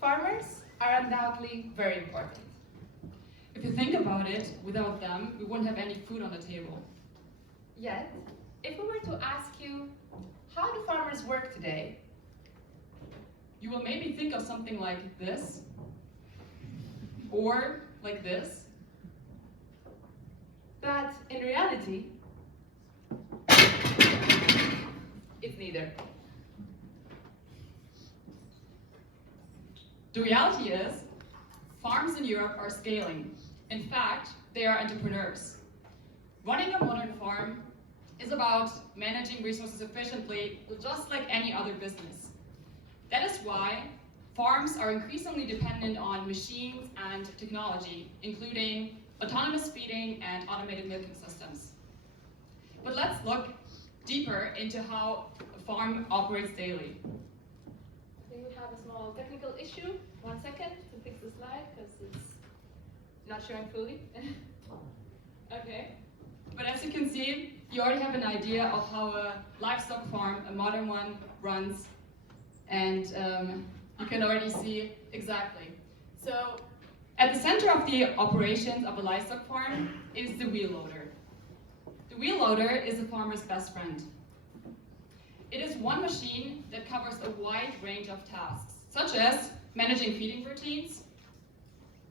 farmers are undoubtedly very important. If you think about it, without them, we wouldn't have any food on the table. Yet, if we were to ask you, how do farmers work today? You will maybe think of something like this, or like this. But in reality, it's neither. The reality is, farms in Europe are scaling. In fact, they are entrepreneurs. Running a modern farm is about managing resources efficiently, just like any other business. That is why farms are increasingly dependent on machines and technology, including autonomous feeding and automated milking systems. But let's look deeper into how a farm operates daily. I think we have a small technical issue. 1 second to fix the slide because it's not showing fully. Okay. But as you can see, you already have an idea of how a livestock farm, a modern one, runs. And you can already see exactly. So at the center of the operations of a livestock farm is the wheel loader. The wheel loader is a farmer's best friend. It is one machine that covers a wide range of tasks, such as managing feeding routines,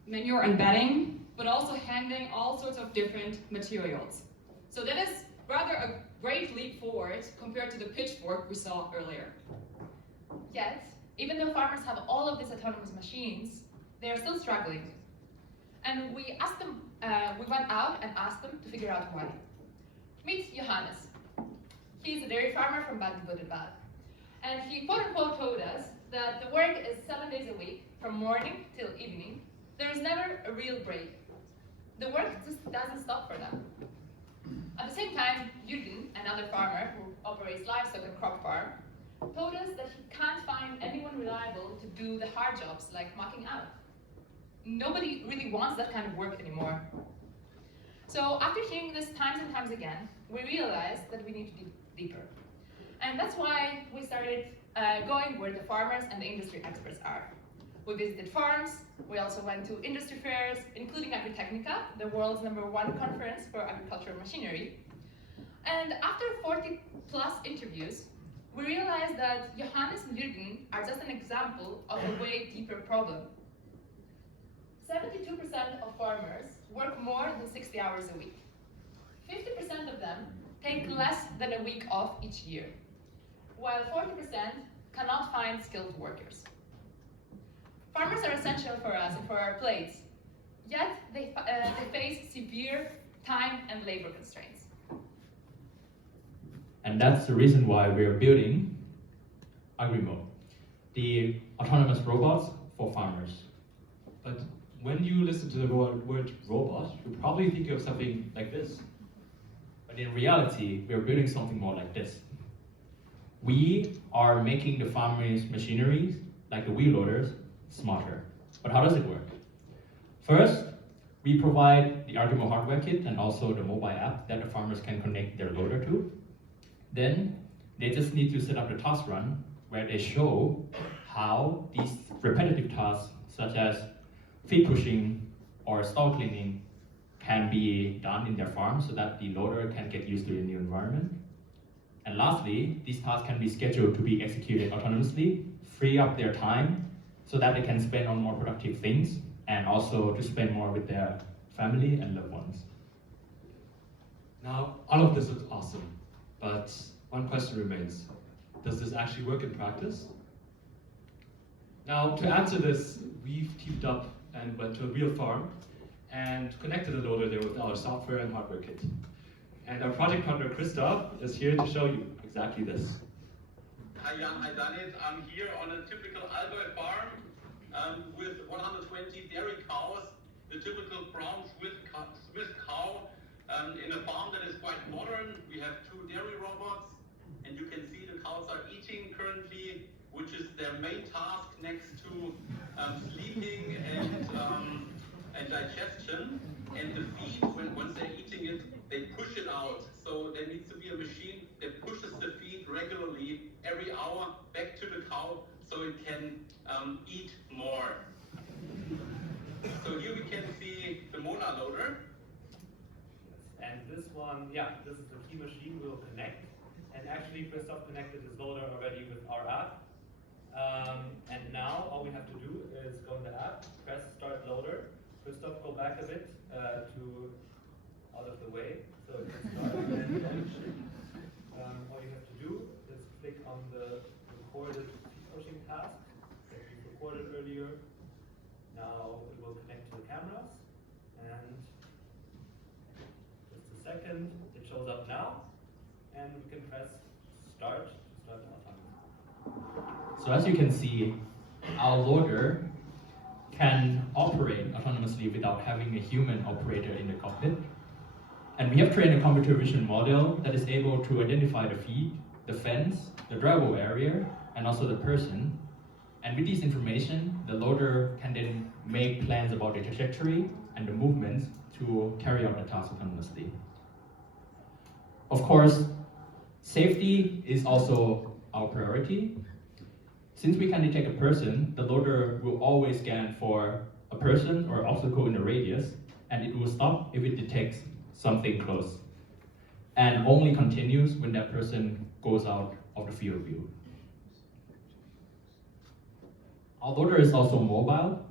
manure and bedding, but also handling all sorts of different materials. So that is rather a great leap forward compared to the pitchfork we saw earlier. Yet, even though farmers have all of these autonomous machines, they are still struggling. And we went out and asked them to figure out why. Meet Johannes. He's a dairy farmer from Baden-Württemberg. And he quote-unquote told us that the work is 7 days a week, from morning till evening. There is never a real break. The work just doesn't stop for them. At the same time, Jürgen, another farmer who operates livestock and crop farm, told us that he can't find anyone reliable to do the hard jobs like mucking out. Nobody really wants that kind of work anymore. So after hearing this times and times again, we realized that we need to dig deeper. And that's why we started going where the farmers and the industry experts are. We visited farms, we also went to industry fairs, including Agritechnica, the world's #1 conference for agricultural machinery. And after 40 plus interviews, we realized that Johannes and Jürgen are just an example of a way deeper problem. 72% of farmers work more than 60 hours a week. 50% of them take less than a week off each year, while 40% cannot find skilled workers. Farmers are essential for us and for our plates, yet they face severe time and labor constraints. And that's the reason why we're building Agrimo, the autonomous robots for farmers. But when you listen to the word robot, you probably think of something like this. But in reality, we're building something more like this. We are making the farmers' machineries, like the wheel loaders, smarter. But how does it work? First, we provide the Agrimo hardware kit and also the mobile app that the farmers can connect their loader to. Then they just need to set up the task run where they show how these repetitive tasks, such as feed pushing or stall cleaning, can be done in their farm so that the loader can get used to the new environment. And lastly, these tasks can be scheduled to be executed autonomously, free up their time so that they can spend on more productive things and also to spend more with their family and loved ones. Now, all of this looks awesome, but one question remains. Does this actually work in practice? Now, to answer this, we've teamed up and went to a real farm and connected the loader there with our software and hardware kit. And our project partner, Christoph, is here to show you exactly this. Hi Jan, hi Danit. I'm here on a typical Allgäu farm with 120 dairy cows, the typical brown Swiss cow in a farm that is quite modern. We have 2 dairy robots, and you can see the cows are eating currently, which is their main task next to sleeping and digestion. And the feed, once they're eating it, they push it out. So there needs to be a machine that pushes the feed regularly every hour back to the cow so it can eat more. So here we can see the Mona loader. And this one, yeah, this is the key machine we'll connect. And actually, Christoph connected his loader already with our app. And now all we have to do is go in the app, press start loader. Christoph, go back a bit to out of the way so it can start and launch. All you have to do is click on the recorded feed pushing task that we recorded earlier. Now it will connect to the cameras, and just a second, it shows up now, and we can press start to start the autonomy. So as you can see, our loader can operate autonomously without having a human operator in the cockpit. And we have trained a computer vision model that is able to identify the feet, the fence, the driveway area, and also the person. And with this information, the loader can then make plans about the trajectory and the movements to carry out the task autonomously. Of course, safety is also our priority. Since we can detect a person, the loader will always scan for a person or obstacle in the radius, and it will stop if it detects something close, and only continues when that person goes out of the field of view. Our loader is also mobile.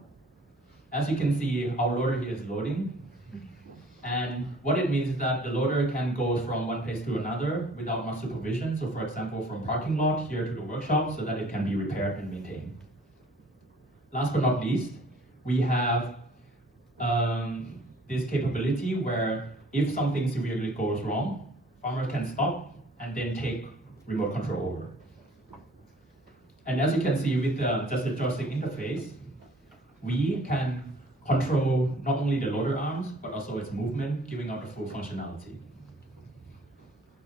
As you can see, our loader here is loading. And what it means is that the loader can go from one place to another without much supervision. So for example, from parking lot here to the workshop so that it can be repaired and maintained. Last but not least, we have this capability where if something severely goes wrong, farmers can stop and then take remote control over. And as you can see with just the joystick interface, we can control not only the loader arms, but also its movement, giving out the full functionality.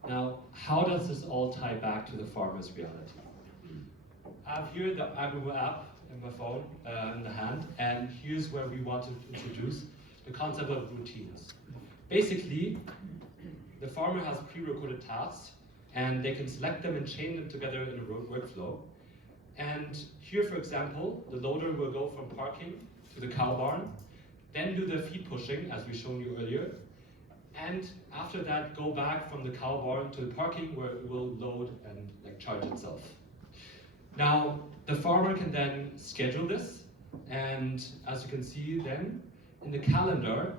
Now, how does this all tie back to the farmer's reality? I have here the Agrimo app in my phone, in the hand, and here's where we want to introduce the concept of routines. Basically, the farmer has pre-recorded tasks, and they can select them and chain them together in a workflow. And here, for example, the loader will go from parking to the cow barn, then do the feed pushing, as we shown you earlier, and after that, go back from the cow barn to the parking where it will load and charge itself. Now, the farmer can then schedule this, and as you can see then, in the calendar,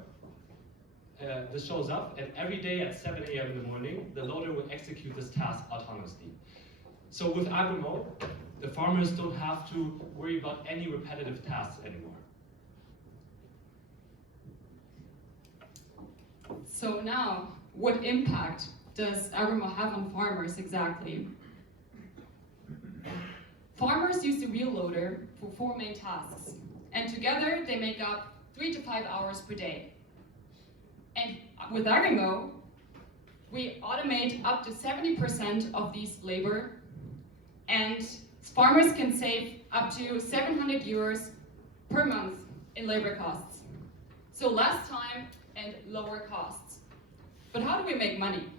this shows up, and every day at 7 a.m. in the morning, the loader will execute this task autonomously. So with Agrimo, the farmers don't have to worry about any repetitive tasks anymore. So now, what impact does Agrimo have on farmers exactly? Farmers use the wheel loader for 4 main tasks, and together they make up 3 to 5 hours per day. And with Agrimo, we automate up to 70% of these labor, and farmers can save up to 700 euros per month in labor costs. So less time and lower costs. But how do we make money?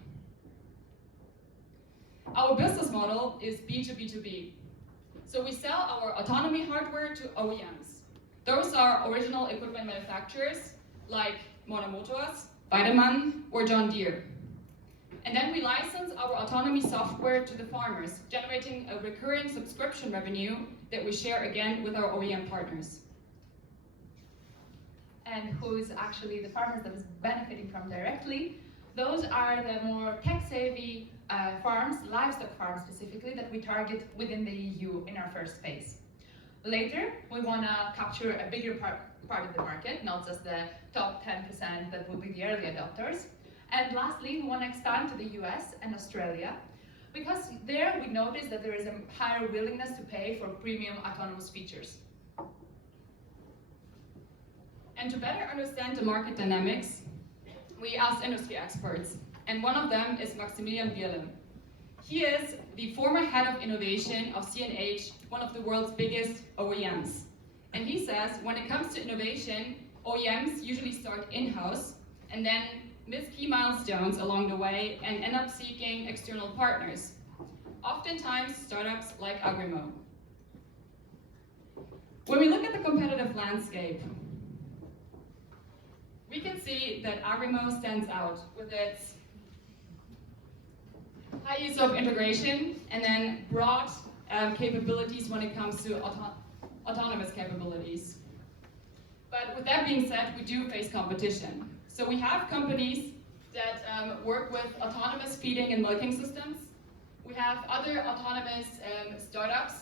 Our business model is B2B2B. So we sell our autonomy hardware to OEMs. Those are original equipment manufacturers like Mona Motors, Weidemann, or John Deere. And then we license our autonomy software to the farmers, generating a recurring subscription revenue that we share again with our OEM partners. And who's actually the farmers that is benefiting from directly? Those are the more tech-savvy farms, livestock farms specifically, that we target within the EU in our first phase. Later, we want to capture a bigger part of the market, not just the top 10% that will be the early adopters. And lastly, we want to expand to the US and Australia, because there we notice that there is a higher willingness to pay for premium autonomous features. And to better understand the market dynamics, we asked industry experts, and one of them is Maximilian-Bierle. He is the former head of innovation of CNH, one of the world's biggest OEMs. And he says when it comes to innovation, OEMs usually start in-house and then miss key milestones along the way and end up seeking external partners, oftentimes startups like Agrimo. competitive landscape, we can see that Agrimo stands out with its high use of integration and then broad capabilities when it comes to autonomous capabilities. But with that being said, we do face competition. So we have companies that work with autonomous feeding and milking systems. We have other autonomous startups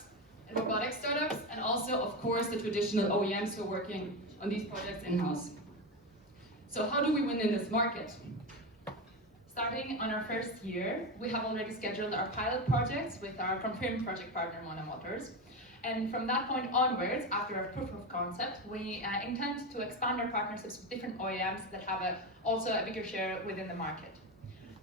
and robotic startups, and also, of course, the traditional OEMs who are working on these projects in-house. So how do we win in this market? Starting on our first year, we have already scheduled our pilot projects with our confirmed project partner, Mono Motors. And from that point onwards, after our proof of concept, we intend to expand our partnerships with different OEMs that have also a bigger share within the market.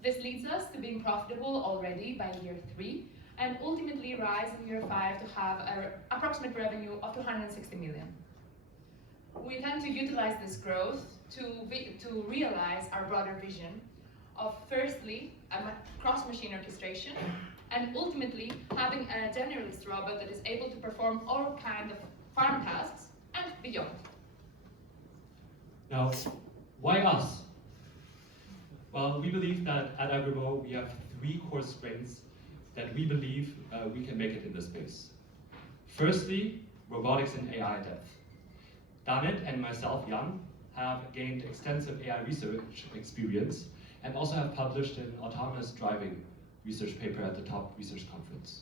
This leads us to being profitable already by year 3, and ultimately rise in year 5 to have an approximate revenue of 260 million. We intend to utilize this growth to realize our broader vision of, firstly, a cross-machine orchestration, and ultimately having a generalist robot that is able to perform all kinds of farm tasks and beyond. Now, why us? Well, we believe that at Agrimo we have 3 core strengths that we believe we can make it in this space. Firstly, robotics and AI depth. David and myself, Jan, have gained extensive AI research experience and also have published an autonomous driving research paper at the top research conference.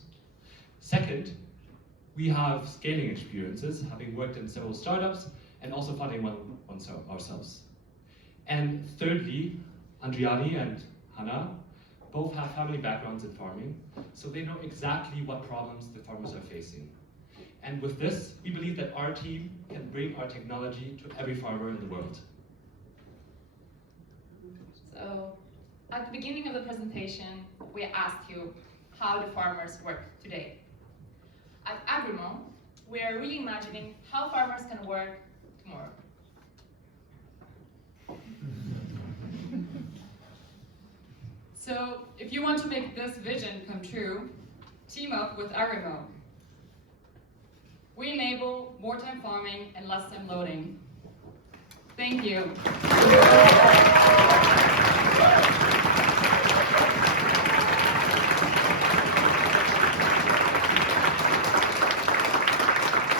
Second, we have scaling experiences, having worked in several startups and also funding one ourselves. And thirdly, Andriani and Hannah both have family backgrounds in farming, so they know exactly what problems the farmers are facing. And with this, we believe that our team can bring our technology to every farmer in the world. So, at the beginning of the presentation, we asked you, how do farmers work today? At Agrimo, we are reimagining how farmers can work tomorrow. So, if you want to make this vision come true, team up with Agrimo. We enable more time farming and less time loading. Thank you.